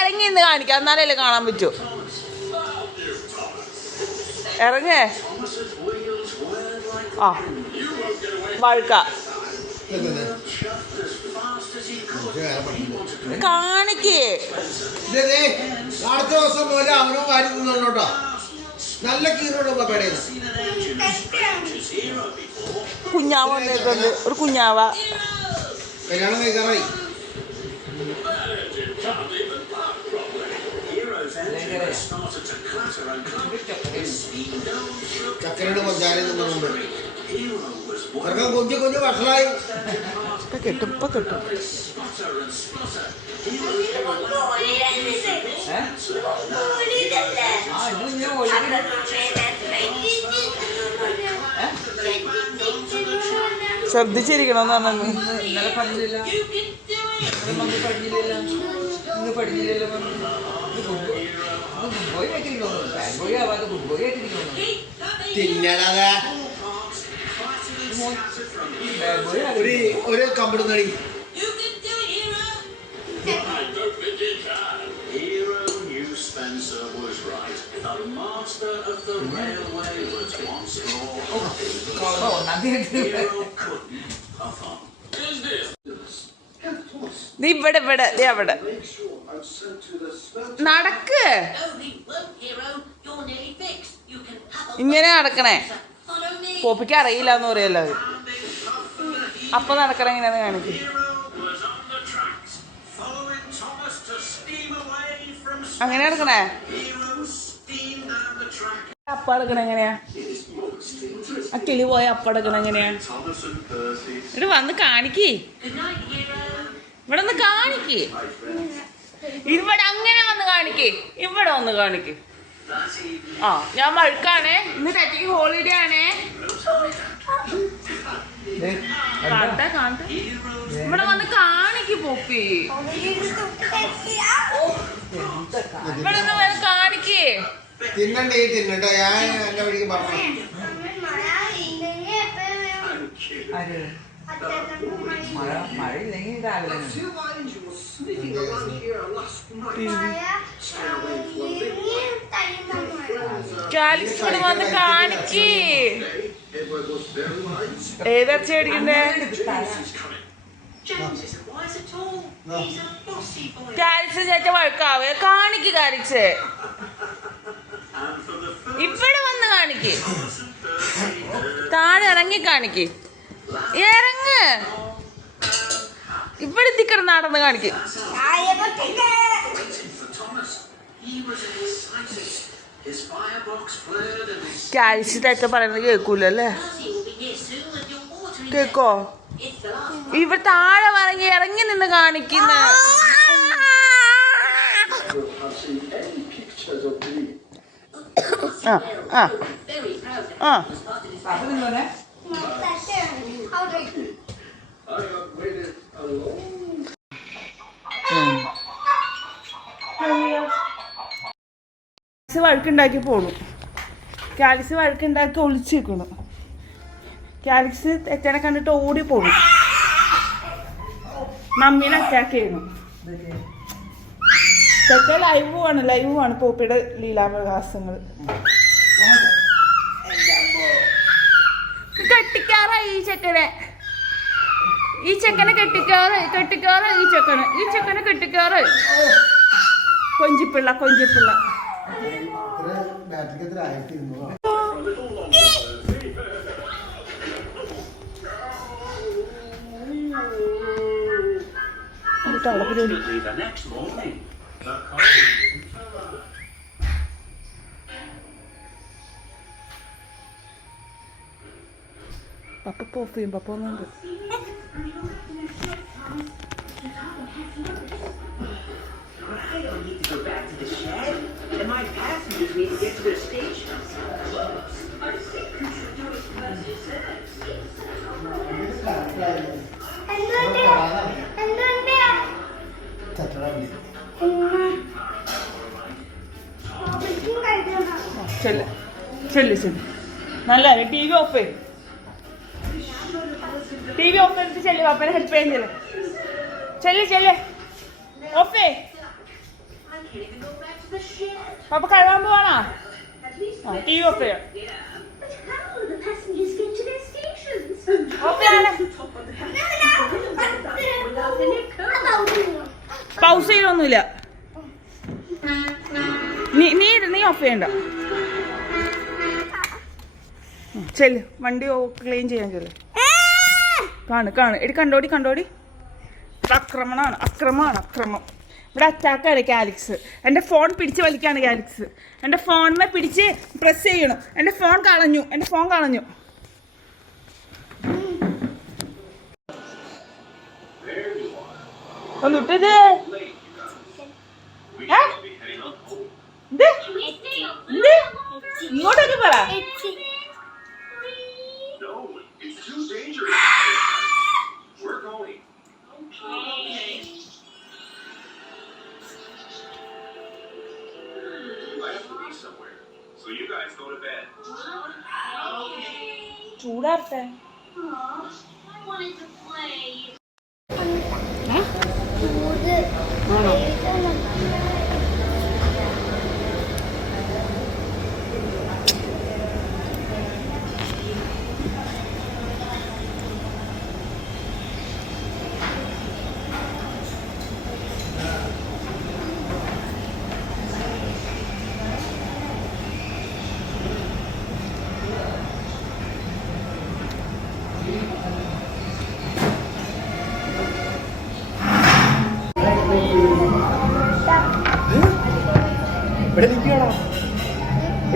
ഇറങ്ങി നിന്ന് കാണിക്കാം, എന്നാലല്ലേ കാണാൻ പറ്റൂ. ഇറങ്ങേ. ആ വഴുക്ക കാണിക്കേ. അടുത്ത ദിവസം പോലെ അവനോ കാര്യം നിന്നോട്ടോ. നല്ല കീറോട് കുഞ്ഞാവ വന്നേക്കുണ്ട്, ഒരു കുഞ്ഞാവ. കല്യാണം കഴിക്കാറായി. ചക്കരയുടെ പഞ്ചാര നിന്നുണ്ട്. കൊഞ്ചു കൊഞ്ചു വഷളായി. കിട്ടും, ഇപ്പൊ കിട്ടും. ശ്രദ്ധിച്ചിരിക്കണം എന്നാണ്. ഒരു കമ്പിടും നടി. ഇവിടെ ഇവിടെ അവിടെ നടക്ക്. ഇങ്ങനെ നടക്കണേ. പോപ്പിക്ക് അറിയില്ല എന്ന് പറയല്ലോ. അപ്പൊ നടക്കണ എങ്ങനെയാന്ന് കാണിക്കും. അങ്ങനെ നടക്കണേ. അപ്പ എടുക്കണ എങ്ങനെയാ? ആ കിളി പോയ അപ്പ എടുക്കണ എങ്ങനെയാ? ഇവിടെ വന്ന് കാണിക്ക്. ഇവിടെ ഒന്ന് കാണിക്ക്. ഇവിടെ അങ്ങനെ വന്ന് കാണിക്ക്. ഇവിടെ വന്ന് കാണിക്ക്. ആ ഞാൻ വഴുക്കാണേ. ഇന്ന് ടച്ചിക്ക് ഹോളിഡേ ആണേ. കാണട്ടെ കാണട്ടെ. ഇവിടെ വന്ന് കാണിക്ക് പോപ്പി. ഇവിടെ ഒന്ന് വന്ന് കാണിക്ക്. തിന്നണ്ടേ തിന്നട്ടോ. ഞാൻ എന്റെ വഴിക്ക് പറഞ്ഞു. മഴയില്ലെങ്കിൽ രാവിലെ കാലിക്കൂടെ വന്ന് കാണിക്ക്. ഏതർച്ച മേടിക്കുന്നേ? കാലിക്സ് ചേച്ച വഴക്കാവേ. കാണിക്ക് കാലിക്സ്. ഇവിടെ വന്ന് കാണിക്ക്. താഴെ ഇറങ്ങി കാണിക്ക്. ഇറങ്ങ്. ഇവിടെ തിക്കട നടന്ന് കാണിക്ക്. കാലിസ് ചേച്ച പറയുന്നത് കേൾക്കൂലല്ലേ? കേക്കോ? ഇവിടെ താഴെ ഇറങ്ങി ഇറങ്ങി നിന്ന് കാണിക്കുന്ന. ആ ആ ആ വഴക്കുണ്ടാക്കി പോണു. കാലിസ് വഴക്കുണ്ടാക്കി ഒളിച്ചിരിക്കണു. കാലിക്സ് തെറ്റനെ കണ്ടിട്ട് ഓടി പോണു. മമ്മീനെ അറ്റാക്ക് ചെയ്യണു. തെറ്റ ലൈവുമാണ് പോപ്പിയുടെ ലീലാവിലാസങ്ങൾ. കെട്ടിക്കാറായി ഈ ചെക്കനെ. ഈ ചെക്കനെ കെട്ടിക്കാറ് ഈ ചെക്കനെ കെട്ടിക്കാറ്. കൊഞ്ചിപ്പിള്ള പപ്പ പോഫ് ചെയ്യും. പപ്പ ഒന്നുണ്ട്. I don't need to go back to the shed, and my passengers need to get to their stations. I think you should do as you said. ചെല്ല് നല്ല ടി വി ഓഫ് ചെയ്യും. ടി വി ഓഫ് ചെയ്തിട്ട് ചെല്ല്. പപ്പനെ help ചെയ്യാൻ ചെല്ല്. Of can't even go back to the shed. പപ്പ കഴിവാൻ പോവാണോ? At least ആ T V of ചെയ്യാം. yeah. But how will the passengers get to their stations? Of ചെയ്യാനേ. Without any code. Pause ചെയ്യൊന്നുമില്ല. നീ of ചെയ്യണ്ട. ചെല്ല് വണ്ടി ക്ലീൻ ചെയ്യാൻ ചെല്ല്. കാണു എടി കണ്ടോടി. അക്രമം. ഇവിടെ അറ്റാക്കാണ് കാലിക്സ്. എൻ്റെ ഫോൺ പിടിച്ച് വലിക്കാണ് കാലിക്സ്. എൻ്റെ ഫോണിനെ പിടിച്ച് പ്രസ് ചെയ്യണം. എൻ്റെ ഫോൺ കളഞ്ഞു. ഒന്നിട്ടത് ഇങ്ങോട്ടൊക്കെ പറ. No, it's too dangerous. We're going. I have to be somewhere. So you guys go to bed. ചൂടാർത്തെ.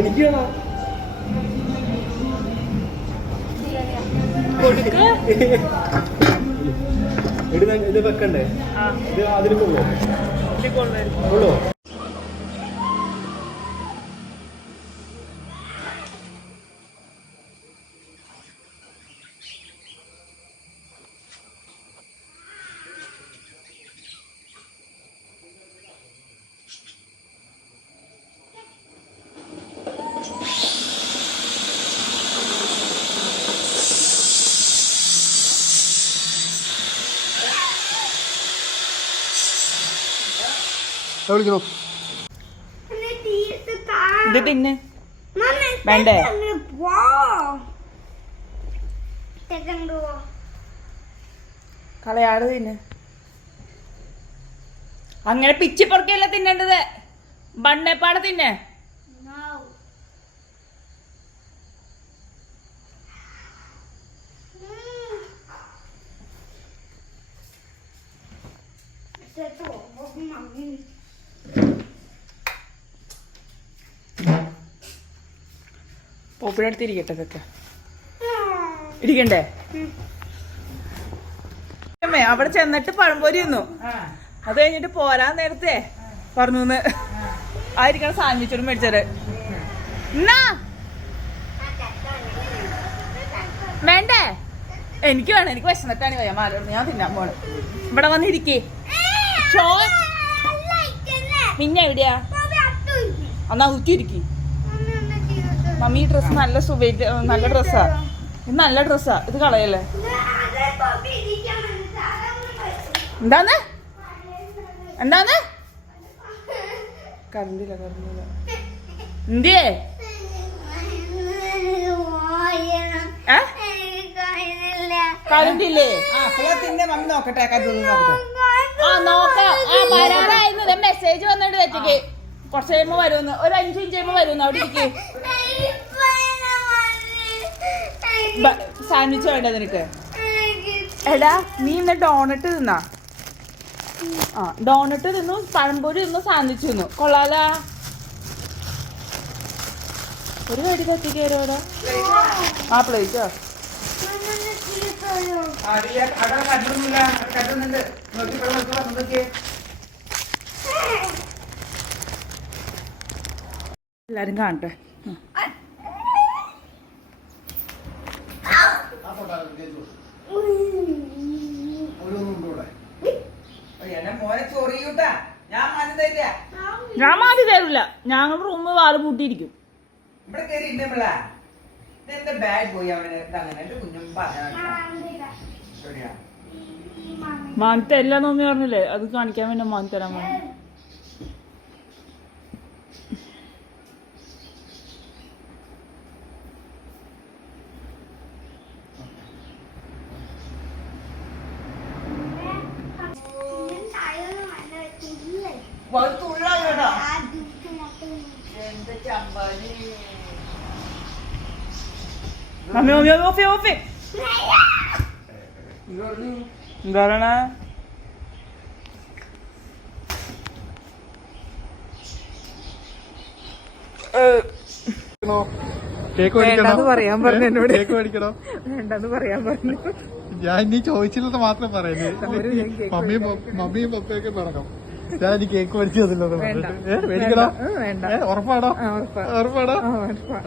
എനിക്ക് വേണോ കൊടുക്ക്. ഇത് വെക്കണ്ടേ? ഇത് അതിന് കൊള്ളോ? കൊള്ളോ? വിളിക്കണോ? ഇത് തിന്ന്. വേണ്ടേ? കളയാട് തിന്ന്. അങ്ങനെ പിച്ചിപ്പറക്കല്ല തിന്നേണ്ടത്. ബണ്ണേപ്പാടെ തിന്നെ. പോപ്പിയുടെ അടുത്ത് ഇരിക്കട്ടെ. ഇതൊക്കെ ഇരിക്കണ്ടേ? അവിടെ ചെന്നിട്ട് പഴംപൊരി തിന്നു. അത് കഴിഞ്ഞിട്ട് പോരാൻ നേരത്തെ പറഞ്ഞു ആയിരിക്കണം സാൻഡ്വിച്ചോട് മേടിച്ചത്. എന്നാ വേണ്ടേ? എനിക്ക് വേണം. എനിക്ക് വിശന്നിട്ടാണ് പോയാ മാലോട് ഞാൻ തിന്നാൻ പോണ്. ഇവിടെ വന്നിരിക്കേ. പിന്നെ എവിടെയാ? എന്നാ ഊറ്റിരിക്കി. മമ്മി ഈ ഡ്രസ്സ് നല്ല ഡ്രസ്സാ. ഇത് നല്ല ഡ്രസ്സാ. ഇത് കളയല്ലേ? എന്താന്ന് കറണ്ടില്ല എന്തിയേ? കറണ്ടില്ലേ? മമ്മി നോക്കട്ടെ. ആ നോക്കാം. വരാറായിരുന്നു. മെസ്സേജ് വന്നിട്ട് വെച്ചേക്ക്. കുറച്ച് കഴിയുമ്പോ വരുമെന്ന്. ഒരു 5 മിനിറ്റ് കഴിയുമ്പോ വരുമെന്ന്. അവിടെ ഇരിക്കേ. സാൻഡ്വിച്ച് വേണ്ട നിനക്ക്? എടാ നീ ഇന്ന് ഡോണറ്റ് തിന്നാ. ഡോണറ്റ് തിന്നു, പഴംപൊരി തിന്നു, സാൻഡ്വിച്ച് തിന്നു. കൊള്ളാലാ. ഒരു കടി കത്തിക്കോടെ. ആ പ്ലേറ്റോ? എല്ലാരും കാണട്ടെ. ഞാൻ മാറ്റി തരില്ല. ഞങ്ങൾ റൂമ് വാല് പൂട്ടിയിരിക്കും. മാന്തി തരില്ല എന്നൊന്നും പറഞ്ഞില്ലേ? അത് കാണിക്കാൻ വേണ്ടി മാന്തി തരാൻ വേണ്ടി. മമ്മി മമ്മി ഓഫേ ഓഫേ എന്താ പറയണ കേക്ക് വേണ്ടെന്ന് പറയാൻ പറഞ്ഞു എന്നോട്. കേക്ക് മേടിക്കണോ? വേണ്ടെന്ന് പറയാൻ പറഞ്ഞു. ഞാൻ നീ ചോദിച്ചില്ലെന്ന് മാത്രം പറയുന്നത്. മമ്മിയും പപ്പയൊക്കെ പറയണം. ഞാൻ ഇനി കേക്ക് മേടിച്ചു തന്നില്ലെന്ന് പറഞ്ഞിട്ട്. മേടിക്കണോ? വേണ്ട. ഉറപ്പാണോ? ഉറപ്പാ. ഉറപ്പാണോ? ഉറപ്പാ.